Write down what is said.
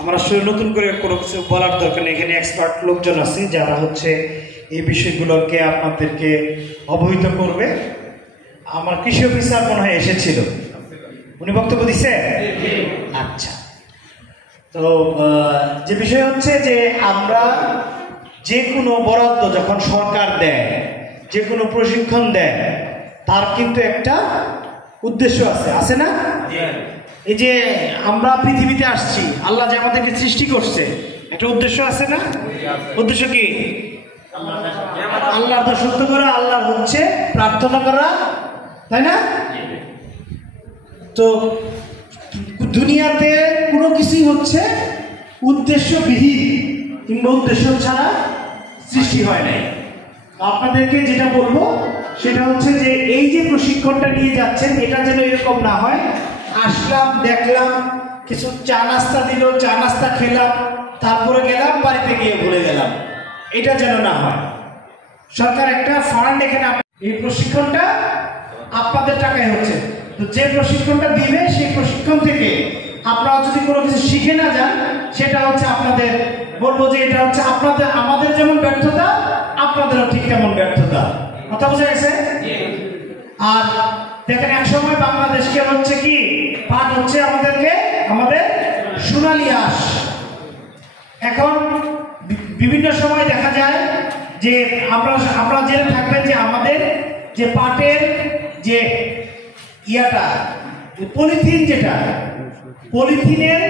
আমার আসলে নতুন করে কোনো কিছু বলার দরকার নেই। এখানে এক্সপার্ট লোকজন আছে যারা হচ্ছে এই বিষয়গুলোকে আপনাদেরকে অবহিত করবে। আমার কৃষি অফিসার মনে হয় এসেছিল, উনি বক্তব্য দিছে। আচ্ছা, তো যে বিষয় হচ্ছে যে আমরা যে কোনো বরাদ্দ যখন সরকার দেয়, যে কোনো প্রশিক্ষণ দেয়, তার কিন্তু একটা উদ্দেশ্য আছে না? এই যে আমরা পৃথিবীতে আসছি, আল্লাহ যে আমাদেরকে সৃষ্টি করছে, একটা উদ্দেশ্য আছে না? উদ্দেশ্য কি? আল্লাহর দাসত্ব করা, আল্লাহ হচ্ছে প্রার্থনা করা, তাই না? তো দুনিয়াতে কোনো কিছুই হচ্ছে উদ্দেশ্যবিহীন কিংবা উদ্দেশ্য ছাড়া সৃষ্টি হয় নাই। আপনাদেরকে যেটা বলবো সেটা হচ্ছে যে এই যে প্রশিক্ষণটা নিয়ে যাচ্ছেন, এটা যেন এরকম না হয় আসলাম, দেখলাম, কিছু চা নাস্তা দিল, চা নাস্তা খেলাম, তারপরে গেলাম, বাড়িতে গিয়ে ভুলে গেলাম, এটা যেন না হয়। সরকার একটা ফান্ড এখানে, এই প্রশিক্ষণটা আপনাদের টাকায় হচ্ছে। তো যে প্রশিক্ষণটা দিবে সেই প্রশিক্ষণ থেকে আপনারা যদি কোনো কিছু শিখে না যান, সেটা হচ্ছে আপনাদের, বলবো যে এটা হচ্ছে আপনাদের, আমাদের যেমন ব্যর্থতা আপনাদেরও ঠিক তেমন ব্যর্থতা। কথা বোঝা গেছে? আর দেখেন, এক সময় বাংলাদেশকে হচ্ছে কি পাঠ হচ্ছে আমাদেরকে, আমাদের সোনালী আঁশ। এখন বিভিন্ন সময় দেখা যায় যে আপনারা জেনে থাকবেন যে আমাদের যে পাটের যে ইয়াটা, পলিথিন, যেটা পলিথিনের